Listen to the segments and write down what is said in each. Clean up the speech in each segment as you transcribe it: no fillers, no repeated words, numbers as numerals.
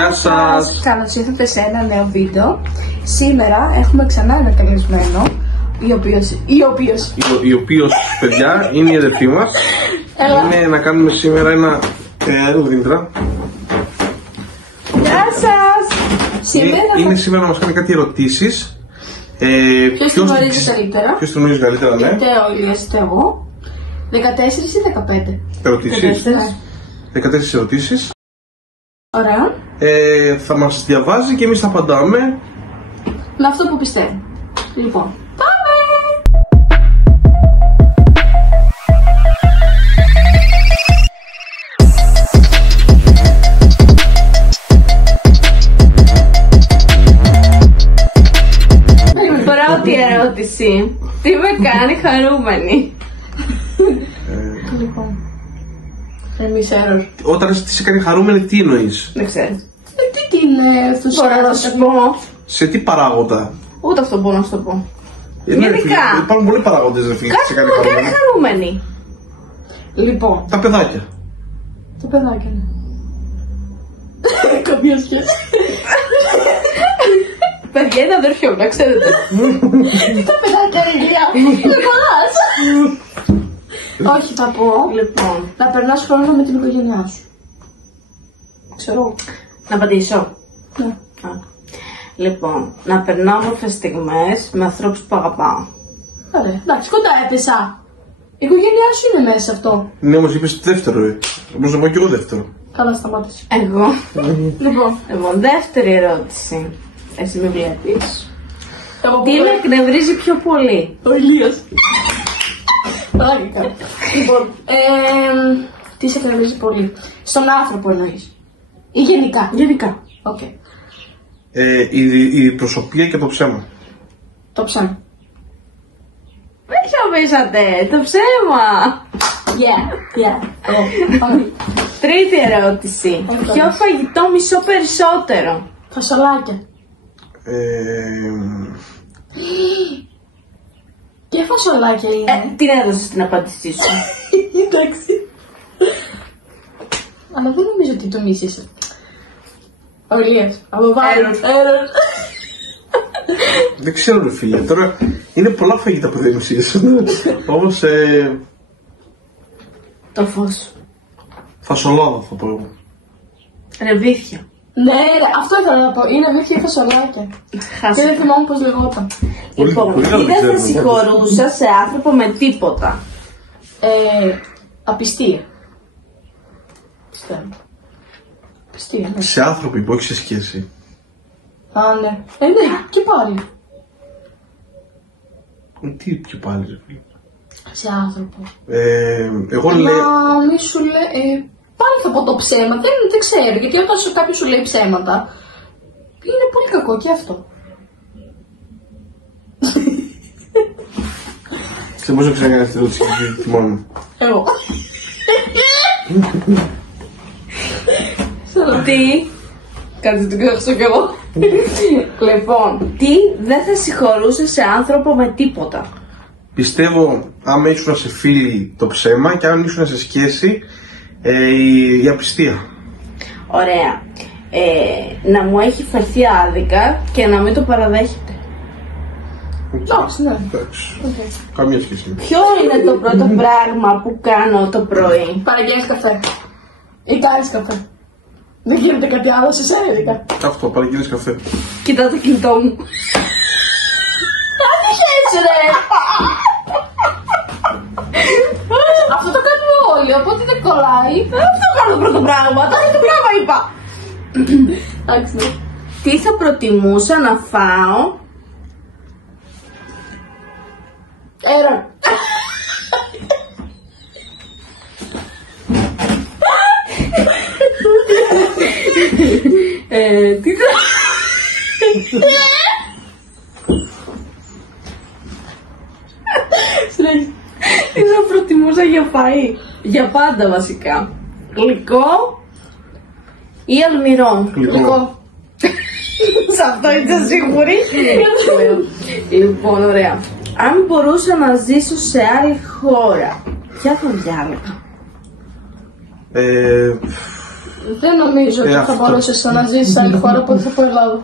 Γεια σας! Καλώς ήρθατε σε ένα νέο βίντεο. Σήμερα έχουμε ξανά ένα καλεσμένο, η οποίος, παιδιά, είναι η αδερφή μας. Είναι να κάνουμε σήμερα ένα... Δήμητρα. Γεια σας! Είναι σήμερα να μας κάνει κάτι ερωτήσεις. Ποιος την γνωρίζει καλύτερα? Ποιος την γνωρίζει καλύτερα, ναι. Είτε ο Ηλίας είτε εγώ. 14 ή 15 ερωτήσεις. 14 ερωτήσεις. Ωραία. Θα μας διαβάζει και εμείς θα απαντάμε με αυτό που πιστεύω. Λοιπόν, πάμε! Πρώτη ερώτηση. Τι με κάνει χαρούμενη? Λοιπόν, εμείς error. Όταν τι σε κάνει χαρούμενη, τι εννοείς? Δεν ξέρω. Τι είναι αυτός ο Μπορώ να σου πω. Σε τι παράγοντα? Ούτε αυτό μπορώ να σου το πω. Ναι, Γενικά. υπάρχουν πολλοί παράγοντες, ρε φίλε, τι σε Κάτι κάνει που με κάνει χαρούμενη. χαρούμενη. Λοιπόν, Τα παιδάκια. το παιδάκι είναι. Καμία σχέση. Παιδιά, είναι αδερφιό, να ξέρετε. Τα παιδάκια είναι Ηλία. Είναι κολλάς. Όχι, θα πω. Λοιπόν, Να περνάς χρόνο με την οικογένειά σου. Ξέρω. να απαντήσω. Ναι. Α. Λοιπόν, να περνάω όμορφες στιγμές με ανθρώπους που αγαπάω. Ωραία. Εντάξει, κοντά έπεσα. Η οικογένειά σου είναι μέσα σε αυτό. Ναι, όμως είπες δεύτερο, Όμως να πω και εγώ δεύτερο. Καλά, σταμάτησε. Εγώ. Λοιπόν, Δεύτερη ερώτηση. Εσύ με βλέπεις. εγώ Τι με εκνευρίζει πιο πολύ? Ο Ηλίας. Πράγματι. Λοιπόν, τι σε εκνευρίζει πολύ? Στον άνθρωπο εννοείς? Ή γενικά? Γενικά. Οκ. Η προσωπία και το ψέμα. Το ψέμα. Με χιοβήσατε, το ψέμα. Yeah. Πάμε. Τρίτη ερώτηση. Ποιο φαγητό μισώ περισσότερο? Φασολάκια. Και φασολάκια είναι. Την έδωσες την απάντησή σου. Εντάξει. Αλλά δεν νομίζω ότι το μίσησε. Ο Ηλίας. Από πάνω. Δεν ξέρω, ρε φίλε. Τώρα είναι πολλά φαγητά που δεν ουσίες. Όμως Το φως. φασολάδα θα πω εγώ. Ρεβίθια. Ναι, ρε, αυτό ήθελα να πω. Είναι βίθια ή φασολάκια. Και Χάσα. δεν θυμάμαι πώς λεγόταν. Λοιπόν, πολύ τι καλά δεν θα ξέρουμε. συγχωρούσα σε άνθρωπο με τίποτα? Απιστία. Πιστεύω. Απιστία, ναι. Σε άνθρωποι που όχι σε σχέση. Α, ναι. Ναι, και πάλι. Τι πιο πάλι, ρε φίλε. Σε άνθρωπο. Εγώ λέω. Μα μη σου λέει. Πάλι θα πω το ψέμα. Δεν ξέρω. Γιατί όταν κάποιος σου λέει ψέματα, είναι πολύ κακό και αυτό. Δεν μπορείς να ξανακάνεις την ερώτηση και θυμάμαι. Εγώ. Τι? Κάτσε την ξέρω κι εγώ. Λοιπόν, τι δεν θα συγχωρούσα σε άνθρωπο με τίποτα? Πιστεύω άμα ήσουν σε φίλοι το ψέμα και αν ήσουν σε σχέση η απιστία. Ωραία. Να μου έχει φερθεί άδικα και να μην το παραδέχεται. Εντάξει, ναι. Εντάξει. Καμία σχέση. Ποιο είναι το πρώτο πράγμα που κάνω το πρωί? Παραγγέλνεις καφέ. Ή κάνεις καφέ. Δεν γίνεται κάτι άλλο σε σένα, ειδικά. Αυτό, παραγγείλεις καφέ. Κοιτάω το κινητό μου. Έτσι, ρε! Αυτό το κάνουμε όλοι, οπότε δεν κολλάει. Αυτό κάνω το πρώτο πράγμα. Το πρώτο πράγμα είπα. Εντάξει, ναι. Τι θα προτιμούσα να φάω? Ένα. Τι θα... Τι θα προτιμούσα για φαΐ? Για πάντα βασικά. Γλυκό ή αλμυρό? Γλυκό. Σε αυτό είσαι σίγουρη? Λοιπόν, ωραία. Αν μπορούσα να ζήσω σε άλλη χώρα, ποια θα διάλεγα? Δεν νομίζω ότι θα αυτό. μπορούσες να ζήσεις σε άλλη χώρα από ό,τι θα πω Ελλάδα.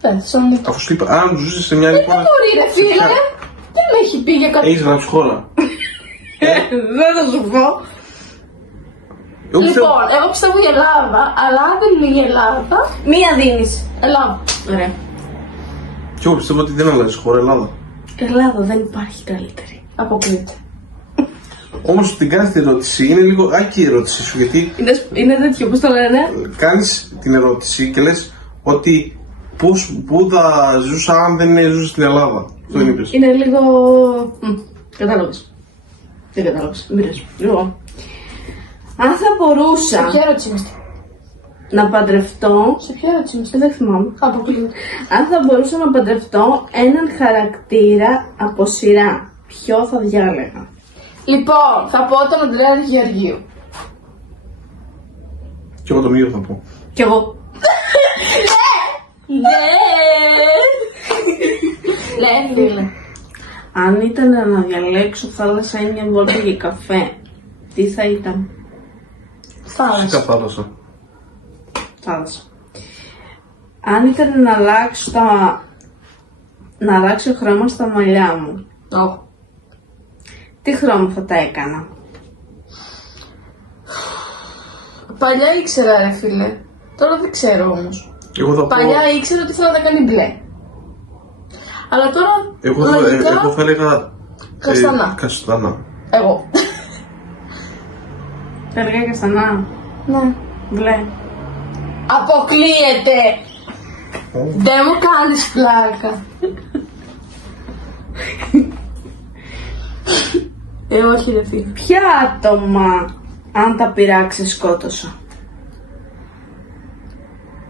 Θεσσαλονίκη. Αφού σου είπα, αν ζούσες σε μια άλλη χώρα. Δεν μπορεί ρε φίλε. Δεν με έχει πει για κάτι. Έχεις γράψει χώρα. Δεν θα σου πω. Λοιπόν, εγώ πιστεύω η Ελλάδα, αλλά αν δεν είναι η Ελλάδα. Μία δίνεις. Ελλάδα. Ωραία. Και εγώ πιστεύω ότι δεν αλλάζει χώρα, Ελλάδα. Ελλάδα δεν υπάρχει καλύτερη. Αποκλείται. Όμως την κάνεις την ερώτηση, είναι λίγο άκη η ερώτησή σου, γιατί Είναι τέτοιο, πώς το λένε. κάνεις την ερώτηση και λες ότι πού θα ζούσα αν δεν ζούσα στην Ελλάδα. Αυτό δεν είπες. Είναι λίγο. Κατάλαβες. Δεν κατάλαβες. Μην πειράζει. Λοιπόν. Αν θα μπορούσα Σε ποια ερώτηση είμαστε. να παντρευτώ. Σε ποια ερώτηση είμαστε. Δεν θυμάμαι. Αποκλείται. Αν θα μπορούσα να παντρευτώ έναν χαρακτήρα από σειρά, ποιο θα διάλεγα? Λοιπόν, θα πω τον Αντρέα Γεωργίου. Και εγώ τον ίδιο θα πω. Κι εγώ. Ναι! Ναι, φίλε. Αν ήταν να διαλέξω θάλασσα ή μια βόλτα για καφέ, τι θα ήταν? Θάλασσα. Φυσικά θάλασσα. Θάλασσα. Αν ήταν να αλλάξω χρώμα στα μαλλιά μου, τι χρώμα θα τα έκανα? Παλιά ήξερα ρε φίλε. Τώρα δεν ξέρω όμως. Εγώ θα Παλιά πω. ήξερα ότι θέλω να τα κάνει μπλε. Αλλά τώρα Εγώ θα έλεγα. Καστανά. Καστανά. Εγώ. Θα έλεγα καστανά. Ναι. Μπλε. Αποκλείεται. Δεν μου κάνεις πλάκα. Όχι ρε φίλε. Ποια άτομα, αν τα πειράξει, σκότωσα?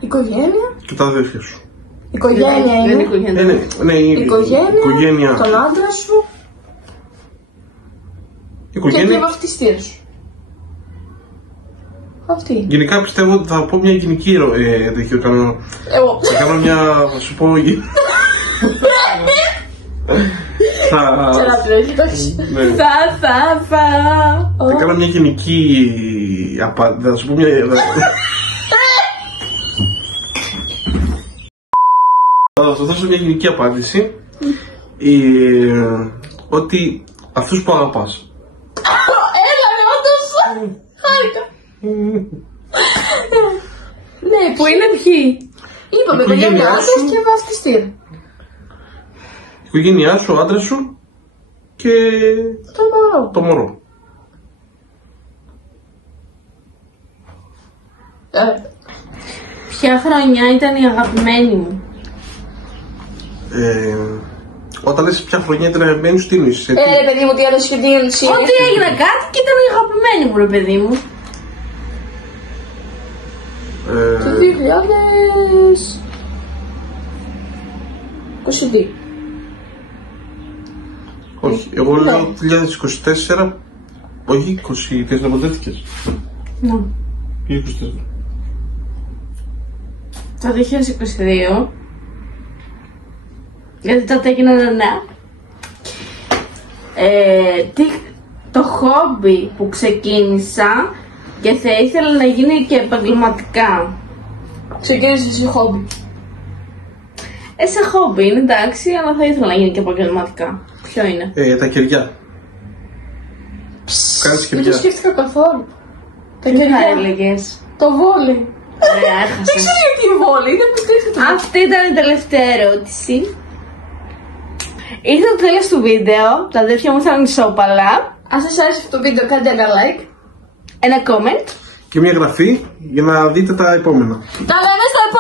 Οικογένεια. Και τα αδέρφια σου. Οικογένεια Δεν είναι είναι. οικογένεια. Ναι, η Οικογένεια. Τον άντρα σου. Και τη Οικογένεια. βαφτιστήρα σου. Αυτή. Γενικά πιστεύω ότι θα πω μια γενική τέτοιο κάνω. Εγώ. Θα κάνω μια. Θα σου πω. Ξέρα τρέχει, εντάξει. Ναι. Θα κάνω μια γενική απάντηση. Θα σου πω μια. Θα σου δώσω μια γενική απάντηση. Ότι αυτούς που αγαπάς. Έλα ρε όντως. Χάρηκα. Ναι, Που είναι ποιοι? είπαμε Η οικογένειά οικογένειά του σου. και βαφτιστήρα. Η οικογένειά σου, ο άντρας σου και Το μωρό. το μωρό. Ποια χρονιά ήταν η αγαπημένη μου? Όταν λες ποια χρονιά ήταν αγαπημένη σου, τι εννοείς? Ρε παιδί μου, τι έδωσε και τι ενωσία. Ότι έγινα κάτι και ήταν η αγαπημένη μου, ρε παιδί μου. Το 2022. Όχι, εγώ λέω το 2024. Όχι, 24 παντρεύτηκες. Ναι. 24. Το 2022. Γιατί τότε έγινα νέα. Το χόμπι που ξεκίνησα και θα ήθελα να γίνει και επαγγελματικά. Ξεκίνησε εσύ χόμπι. Σε χόμπι είναι εντάξει, αλλά θα ήθελα να γίνει και επαγγελματικά. Ποιο είναι? Τα κεριά. Κάνεις Δεν το κεριά. σκέφτηκα καθόλου. Τα Τι θα κεριά. έλεγες? Το βόλεϊ. Ωραία, Δεν έχασα. ξέρω γιατί η βόλεϊ, είναι επιτρέψτε. Αυτή ήταν η τελευταία ερώτηση. Ήρθε το τέλος του βίντεο. Τα αδέρφια μου ήταν ισόπαλα. Αν σας άρεσε αυτό το βίντεο, κάντε ένα like. Ένα comment. Και μια γραφή για να δείτε τα επόμενα. Τα λέμε στο επόμενο.